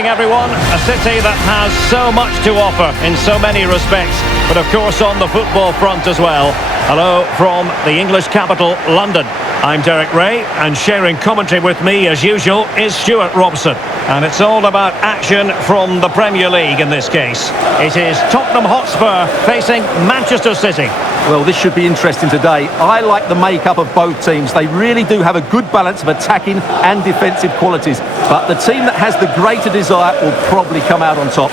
evening, everyone. A city that has so much to offer in so many respects, but of course on the football front as well. Hello from the English capital, London. I'm Derek Ray, and sharing commentary with me, as usual, is Stuart Robson. And it's all about action from the Premier League in this case. It is Tottenham Hotspur facing Manchester City. Well, this should be interesting today. I like the makeup of both teams. They really do have a good balance of attacking and defensive qualities. But the team that has the greater desire will probably come out on top.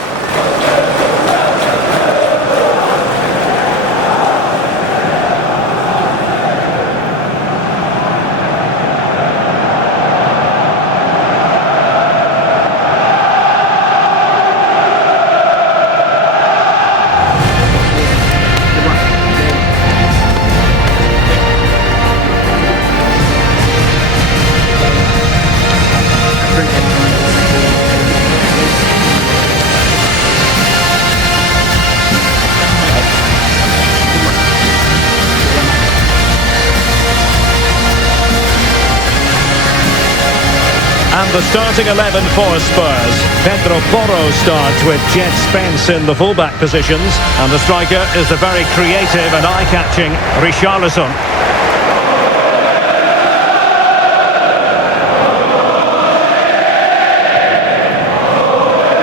And the starting 11 for Spurs. Pedro Porro starts with Jet Spence in the fullback positions. And the striker is the very creative and eye-catching Richarlison.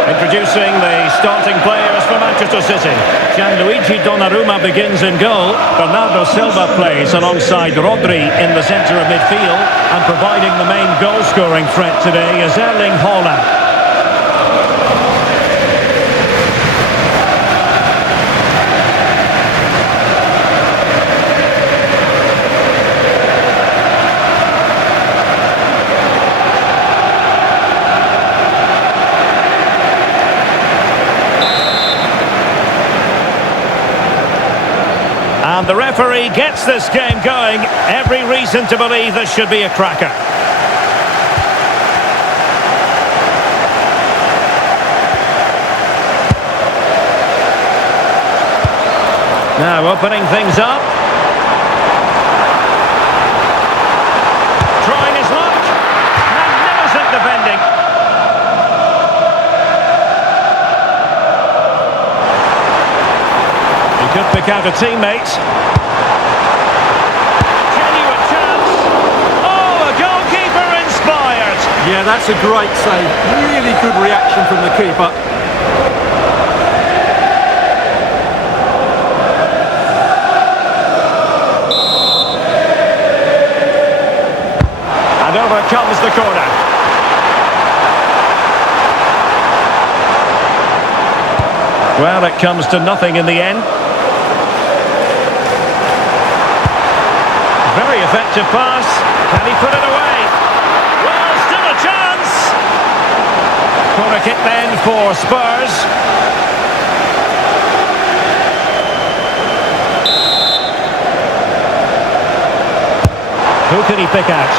Introducing the starting players for Manchester City. Gianluigi Donnarumma begins in goal. Bernardo Silva plays alongside Rodri in the centre of midfield. And providing the main goal-scoring threat today is Erling Haaland. And the referee gets this game going. Every reason to believe this should be a cracker. Now opening things up. Trying his luck. Magnificent defending. He could pick out a teammate. Genuine chance. Oh, the goalkeeper inspired. Yeah, that's a great save. Really good reaction from the keeper. And over comes the corner. Well, it comes to nothing in the end. Very effective pass. Can he put it away? Well, still a chance. Corner kick then for Spurs. Who can he pick out?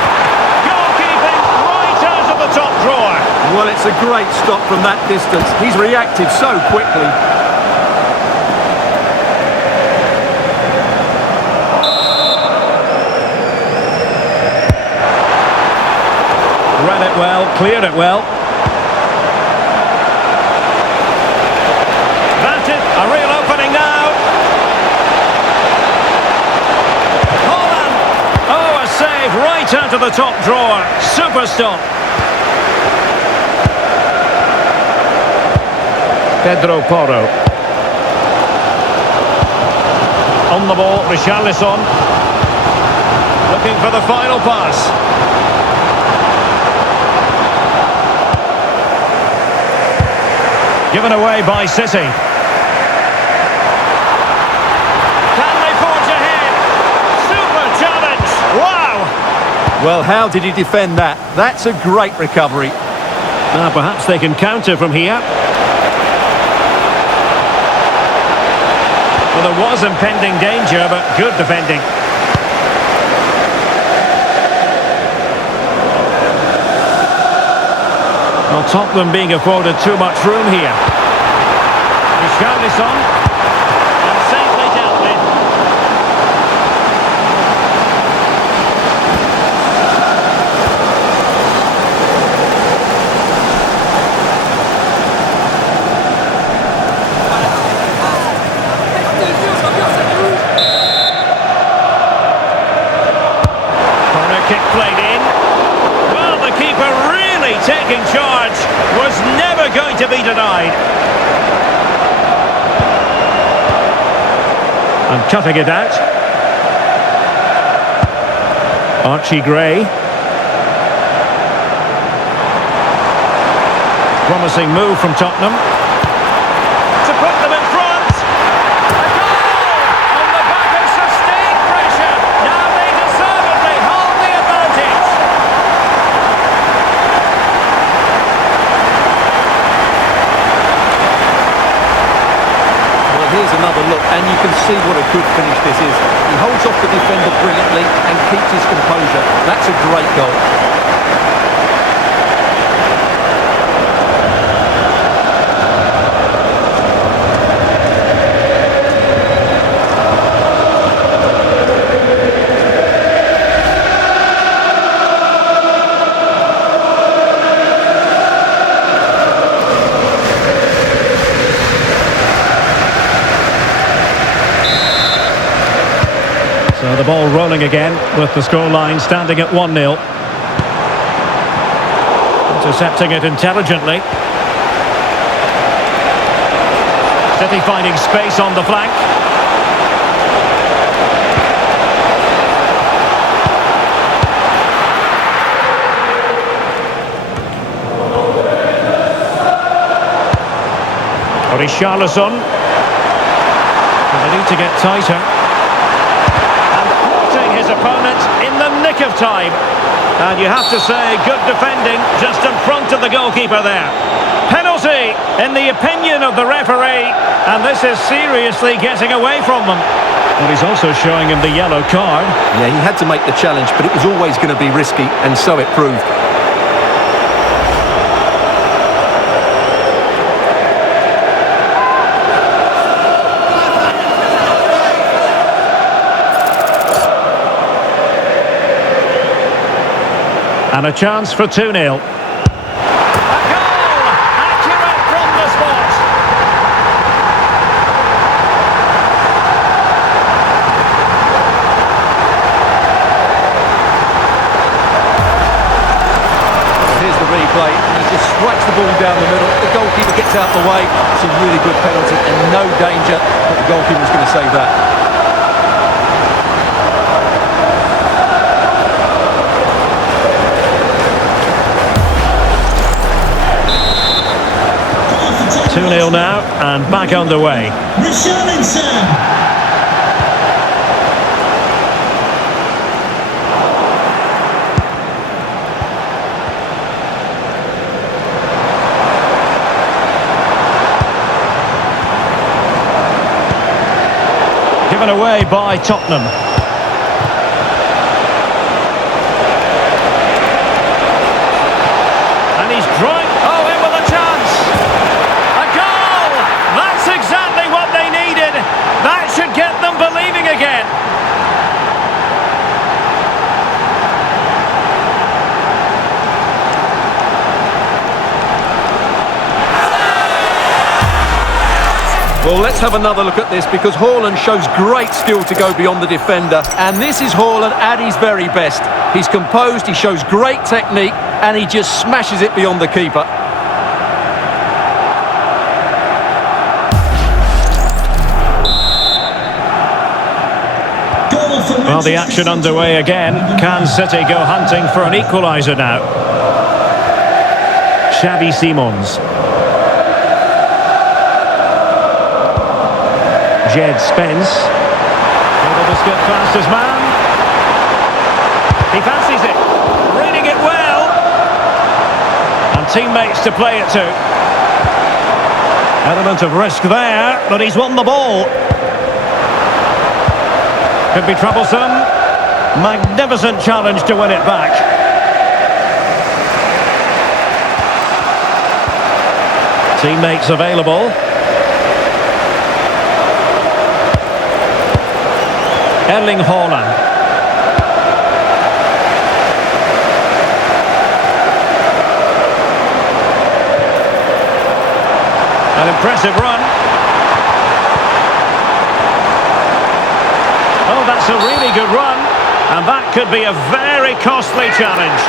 Goalkeeping right out of the top drawer. Well, it's a great stop from that distance. He's reacted so quickly. Read it well, cleared it well. That's it, a real opening now. Haaland! Oh, a save right out of the top drawer. Super stop. Pedro Porro. On the ball, Richarlison. Looking for the final pass. Given away by City. Can they forge ahead? Super challenge! Wow! Well, how did he defend that? That's a great recovery. Now perhaps they can counter from here. Well, there was impending danger, but good defending. Well, Tottenham being afforded too much room here. Richarlison. And safely dealt with. played in. Well, the keeper really taking charge. Was never going to be denied. And cutting it out. Archie Gray. Promising move from Tottenham. To put them in front. A goal! On the back of sustained pressure. Now they deservedly hold the advantage. Well, here's another look, and you can see what a good finish this is. He holds off the defender brilliantly and keeps his composure. That's a great goal. So the ball rolling again with the scoreline standing at 1-0. Intercepting it intelligently. City finding space on the flank. Richarlison. They need to get tighter. His opponent in the nick of time, and you have to say good defending just in front of the goalkeeper there. Penalty in the opinion of the referee, and this is seriously getting away from them. Well, he's also showing him the yellow card. Yeah, he had to make the challenge, but it was always going to be risky, and so it proved. And a chance for 2-0. A goal! Accurate from the spot. Here's the replay. He just strikes the ball down the middle. The goalkeeper gets out the way. It's a really good penalty and no danger, but the goalkeeper's going to save that. 2-0 now, and back underway. Richarlison. Given away by Tottenham. And he's drawing. Oh, in with a chance. A goal! That's exactly what they needed. That should get them believing again. Well, let's have another look at this because Haaland shows great skill to go beyond the defender. And this is Haaland at his very best. He's composed, he shows great technique, and he just smashes it beyond the keeper. Well, the action underway again. Can City go hunting for an equaliser now? Xavi Simons. Jed Spence. Able to skip past his man. He fancies it. Reading it well. And teammates to play it to. Element of risk there, but he's won the ball. Could be troublesome. Magnificent challenge to win it back. Teammates available. Erling Haaland. An impressive run. Oh, that's a really good run. And that could be a very costly challenge.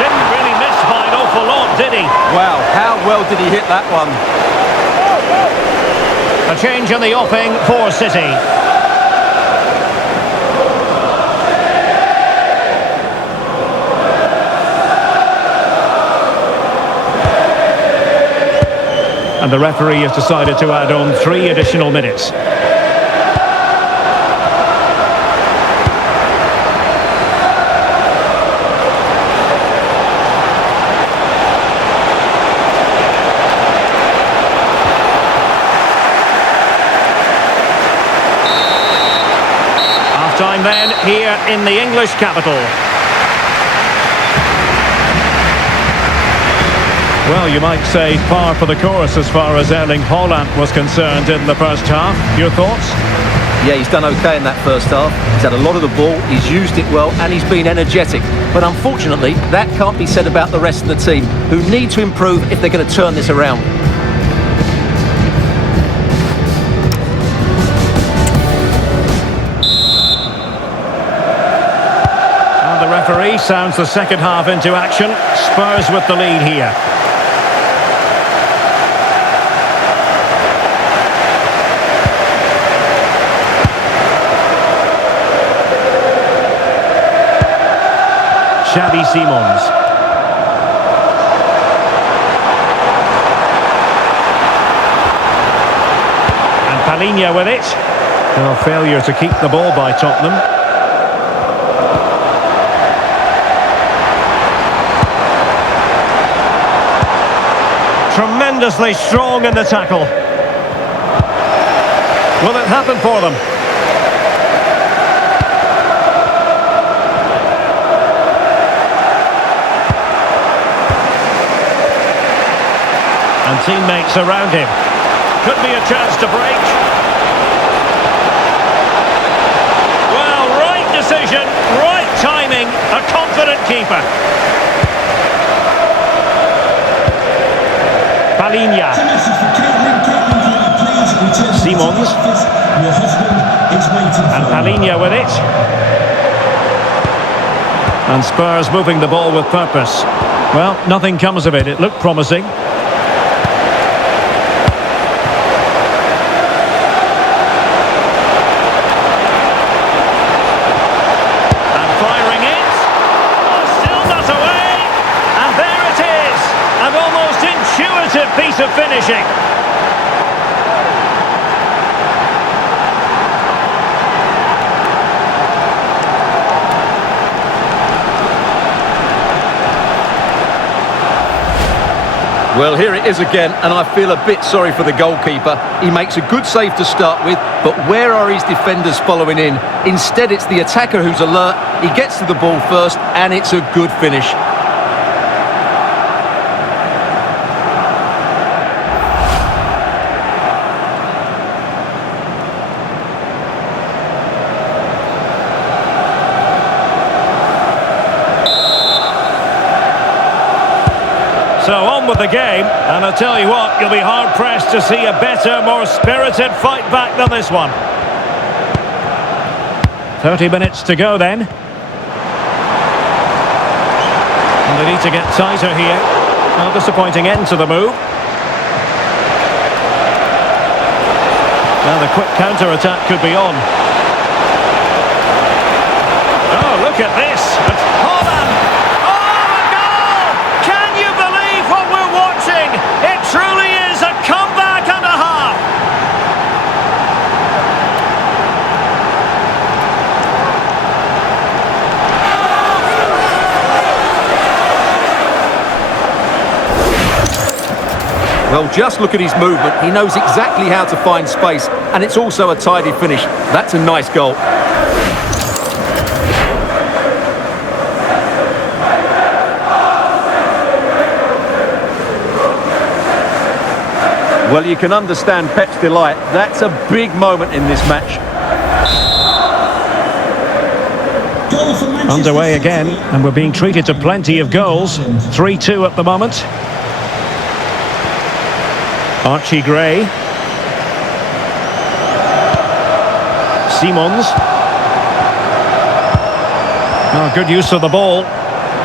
Didn't really miss by an awful lot, did he? Wow, how well did he hit that one? A change in the offing for City. And the referee has decided to add on 3 additional minutes. Time then here in the English capital. Well, you might say par for the course as far as Erling Haaland was concerned in the first half. Your thoughts? Yeah, he's done okay in that first half. He's had a lot of the ball, he's used it well, and he's been energetic. But unfortunately, that can't be said about the rest of the team, who need to improve if they're going to turn this around. The referee sounds the second half into action. Spurs with the lead here. Xavi Simons. And Palhinha with it. No failure to keep the ball by Tottenham. Tremendously strong in the tackle. Will it happen for them? And teammates around him. Could be a chance to break. Well, right decision, right timing, a confident keeper. Palhinha. Simons. And Palhinha with it. And Spurs moving the ball with purpose. Well, nothing comes of it. It looked promising. And firing it. Oh, still not away. And there it is. An almost intuitive piece of finishing. Well, here it is again, and I feel a bit sorry for the goalkeeper. He makes a good save to start with, but where are his defenders following in? Instead, it's the attacker who's alert. He gets to the ball first, and it's a good finish. So on with the game, and I tell you what, you'll be hard-pressed to see a better, more spirited fight back than this one. 30 minutes to go then. And they need to get tighter here. Well, disappointing end to the move. Now the quick counter-attack could be on. Oh, look at this. It's Haaland. It truly is a comeback and a half. Well, just look at his movement. He knows exactly how to find space, and it's also a tidy finish. That's a nice goal. Well, you can understand Pep's delight. That's a big moment in this match. Underway again, and we're being treated to plenty of goals. 3-2 at the moment. Archie Gray. Simons. Oh, good use of the ball.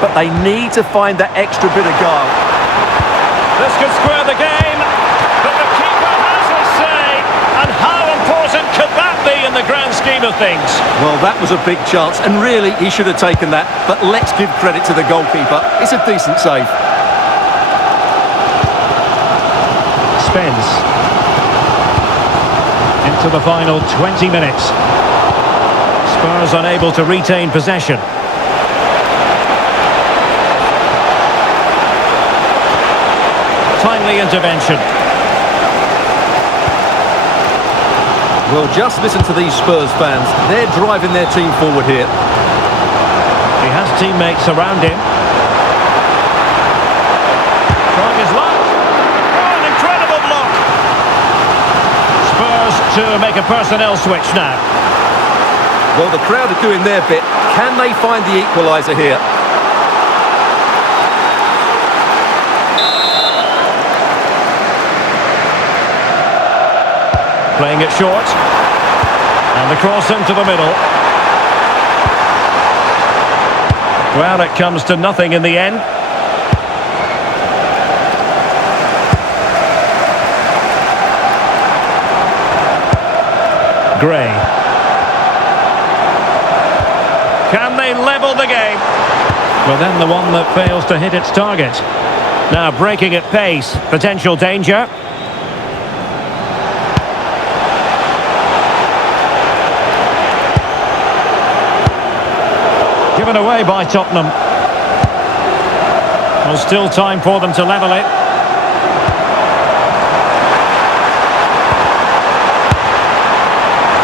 But they need to find that extra bit of guile. This could square the game, but the keeper has his say. And how important could that be in the grand scheme of things? Well, that was a big chance, and really, he should have taken that. But let's give credit to the goalkeeper. It's a decent save. Spence. Into the final 20 minutes. Spurs unable to retain possession. Timely intervention. Well, just listen to these Spurs fans. They're driving their team forward here. He has teammates around him. Trying his luck. Oh, an incredible block. Spurs to make a personnel switch now. Well, the crowd are doing their bit. Can they find the equaliser here? Playing it short. And the cross into the middle. Well, it comes to nothing in the end. Gray. Can they level the game? Well, then the one that fails to hit its target. Now breaking at pace. Potential danger. Given away by Tottenham. Well, still time for them to level it.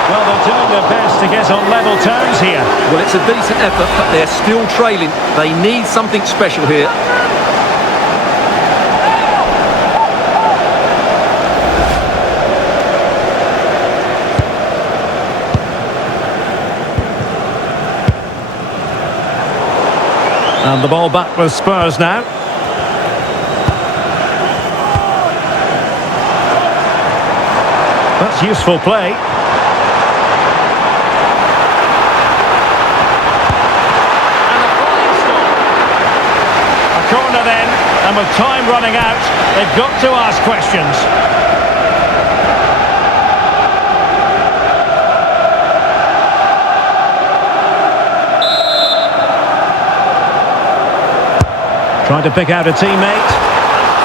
Well, they're doing their best to get on level terms here. Well, it's a decent effort, but they're still trailing. They need something special here. And the ball back with Spurs now. That's useful play. And a flying stop. A corner then, and with time running out, they've got to ask questions. Trying to pick out a teammate.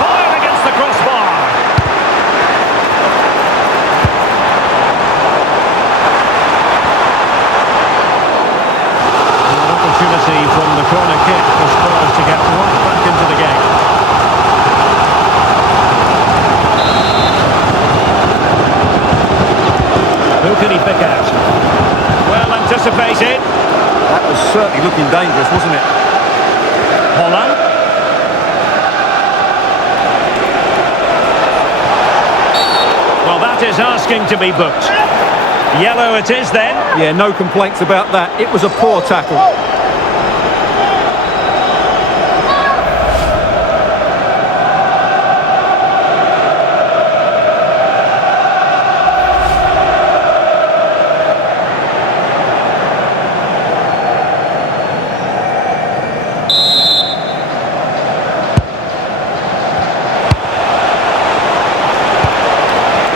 Fired against the crossbar. An opportunity from the corner kick for Spurs to get right back into the game. Who can he pick out? Well anticipated. That was certainly looking dangerous, wasn't it? Holland. Well, that is asking to be booked. Yellow it is then. Yeah, no complaints about that. It was a poor tackle.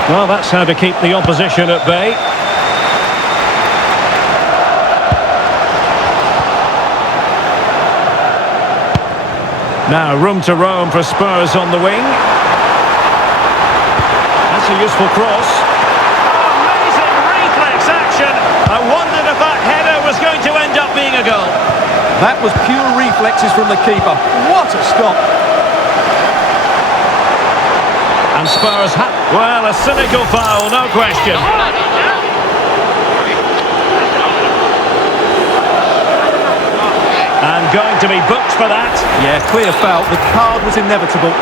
Well, that's how to keep the opposition at bay. Now, room to roam for Spurs on the wing. That's a useful cross. Amazing reflex action. I wondered if that header was going to end up being a goal. That was pure reflexes from the keeper. What a stop. And Spurs well, a cynical foul, no question. And going to be booked for that. Yeah, clear foul. The card was inevitable.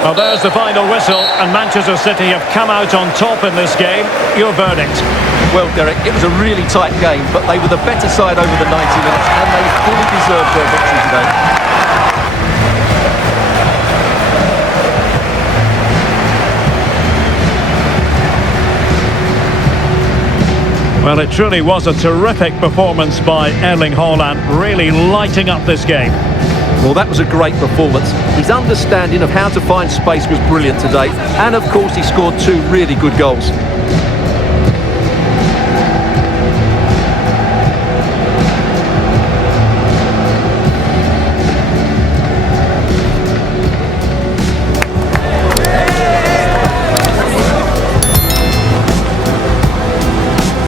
Well, there's the final whistle, and Manchester City have come out on top in this game. Your verdict? Well, Derek, it was a really tight game, but they were the better side over the 90 minutes, and they fully deserved their victory today. Well, it truly was a terrific performance by Erling Haaland, really lighting up this game. Well, that was a great performance. His understanding of how to find space was brilliant today, and of course he scored two really good goals.